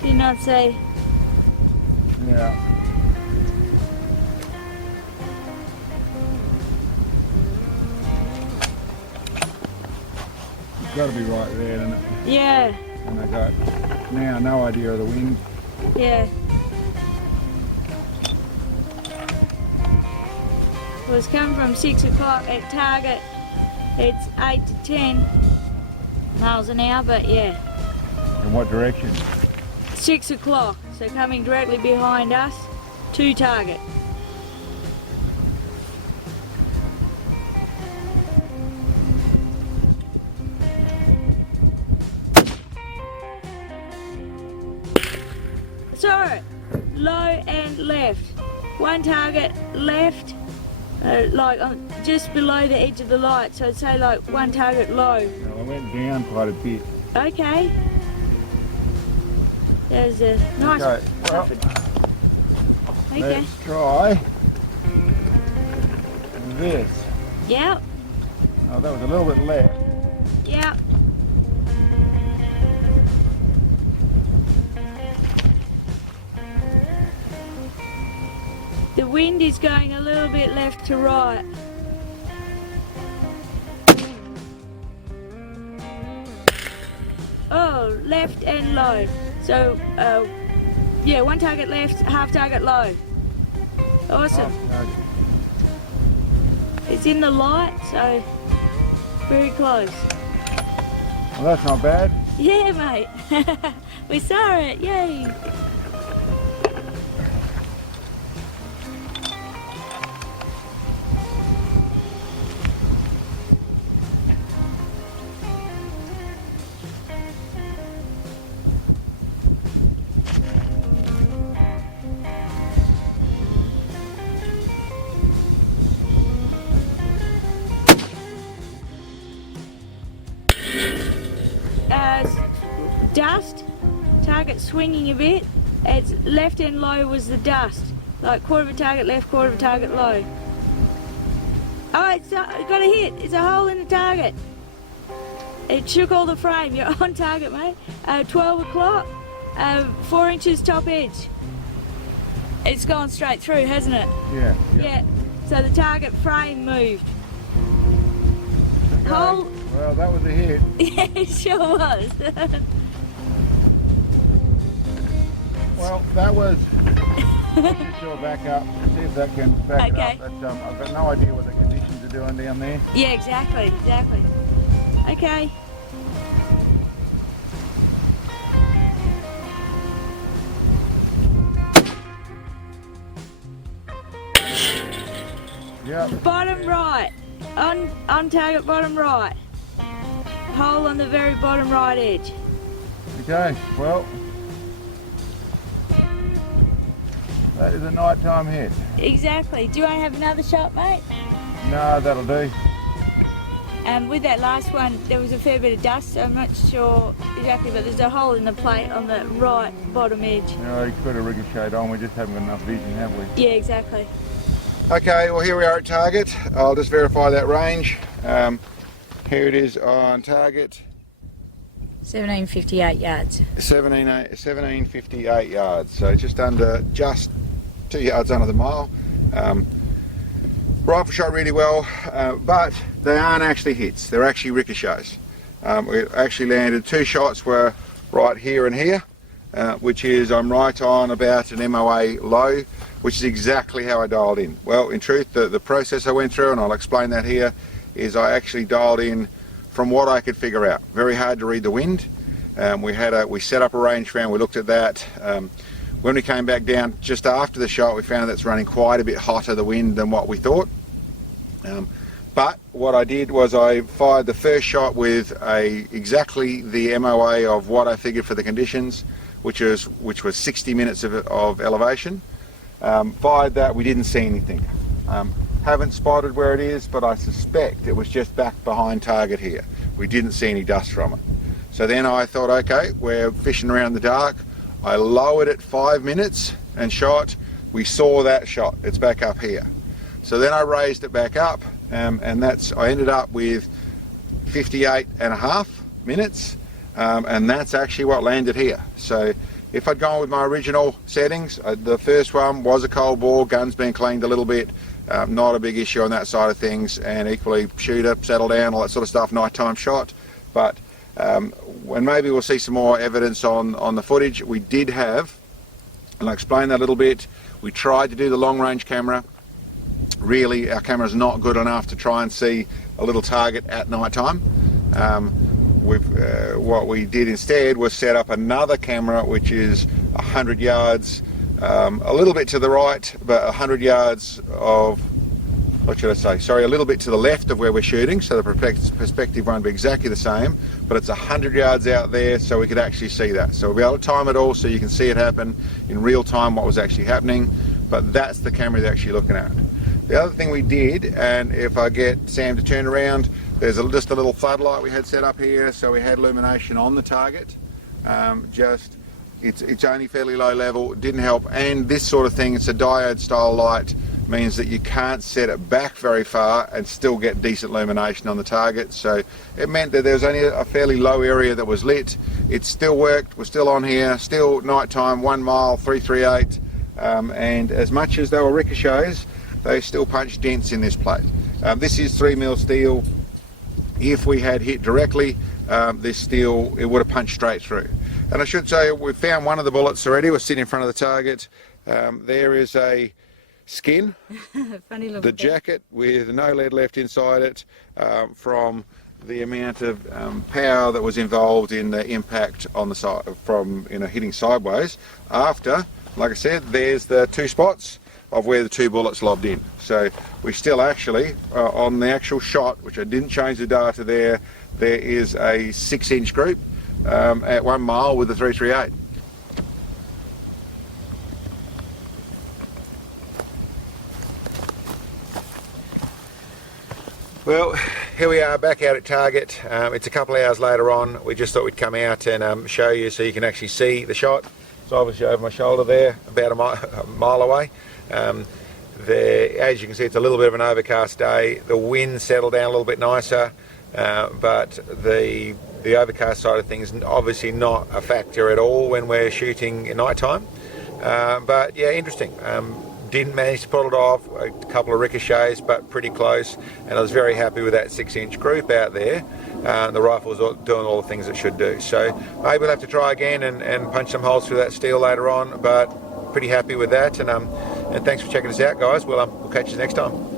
Do you not say? Yeah. It's got to be right there, isn't it? Yeah, And I got now no idea of the wind. yeah. Well, it's coming from 6 o'clock at target. It's 8 to 10 miles an hour, but yeah. In what direction? 6 o'clock, so coming directly behind us to target. So, low and left. One target left, like just below the edge of the light, so I'd say like one target low. Well, I went down quite a bit. Okay. There's a nice. Okay, well, Okay. let's try this. Yep. Oh, that was a little bit left. Yep. The wind is going a little bit left to right. Oh, left and low. So, yeah, one target left, half target low. Awesome. Oh, target. It's in the light, so very close. Well, that's not bad. Yeah, mate. We saw it. Yay. Dust, target swinging a bit. It's left and low was the dust, like quarter of a target left, quarter of a target low. Oh, it's got a hit. It's a hole in the target. It shook all the frame. You're on target, mate. 12 o'clock, 4 inches top edge. It's gone straight through, hasn't it? Yeah. Yeah. So the target frame moved. Okay. Hole. Well, that was a hit. Yeah, it sure was. Well, that was. Just do a back up. See if that can back Okay. it up. But, I've got no idea what the conditions are doing down there. Yeah, exactly. Okay. Yep. Bottom right. On target bottom right. Hole on the very bottom right edge. Okay. Well, that is a nighttime hit. Exactly. Do you want to have another shot, mate? No, that'll do. With that last one, there was a fair bit of dust, so I'm not sure exactly, but there's a hole in the plate on the right bottom edge. You know, he could have ricocheted on. We just haven't got enough vision, have we? Yeah, exactly. Okay, well here we are at target. I'll just verify that range. Here it is on target. 1758 yards. 1758 yards, so just 2 yards under the mile. Rifle shot really well, but they aren't actually hits, they're actually ricochets. We actually landed 2 shots were right here and here, which is I'm right on about an MOA low, which is exactly how I dialed in. Well, in truth, the process I went through, and I'll explain that here, is I actually dialed in from what I could figure out. Very hard to read the wind. We set up a rangefinder, we looked at that. When we came back down just after the shot, we found that's running quite a bit hotter, the wind, than what we thought. But what I did was I fired the first shot with exactly the MOA of what I figured for the conditions, which was 60 minutes of elevation. Fired that, we didn't see anything. Haven't spotted where it is, but I suspect it was just back behind target here. We didn't see any dust from it. So then I thought, okay, we're fishing around in the dark. I lowered it 5 minutes and shot. We saw that shot, it's back up here. So then I raised it back up, and I ended up with 58.5 minutes, and that's actually what landed here. So if I'd gone with my original settings, the first one was a cold bore, guns being cleaned a little bit, not a big issue on that side of things, and equally shooter, settle down, all that sort of stuff, nighttime shot. But when maybe we'll see some more evidence on the footage, we did have, and I'll explain that a little bit, we tried to do the long range camera. Really, our camera's not good enough to try and see a little target at night time. What we did instead was set up another camera which is 100 yards, a little bit to the right, but 100 yards of, what should I say, sorry, a little bit to the left of where we're shooting, so the perspective won't be exactly the same, but it's 100 yards out there, so we could actually see that. So we'll be able to time it all so you can see it happen in real time, what was actually happening, but that's the camera they're actually looking at. The other thing we did, and if I get Sam to turn around, there's just a little floodlight we had set up here, so we had illumination on the target. It's only fairly low level, it didn't help, and this sort of thing, it's a diode style light, means that you can't set it back very far and still get decent illumination on the target. So it meant that there was only a fairly low area that was lit. It still worked, we're still on here, still nighttime, 1 mile, 338, and as much as they were ricochets, they still punch dents in this plate. This is 3mm steel. If we had hit directly, this steel, it would have punched straight through. And I should say, we've found one of the bullets already. We're sitting in front of the target. There is a skin, funny little the jacket with no lead left inside it, from the amount of power that was involved in the impact on the side from hitting sideways. After, like I said, there's the 2 spots of where the 2 bullets lobbed in. So we still actually, on the actual shot, which I didn't change the data there is a 6-inch group at 1 mile with the 338. Well, here we are back out at target. It's a couple of hours later on. We just thought we'd come out and show you so you can actually see the shot. It's obviously over my shoulder there, about a mile away. As you can see, it's a little bit of an overcast day. The wind settled down a little bit nicer, but the overcast side of things is obviously not a factor at all when we're shooting at night time. But yeah, interesting. Didn't manage to pull it off, a couple of ricochets, but pretty close, and I was very happy with that 6-inch group out there. The rifle was doing all the things it should do. So maybe we'll have to try again and punch some holes through that steel later on, but pretty happy with that, and thanks for checking us out, guys. We'll catch you next time.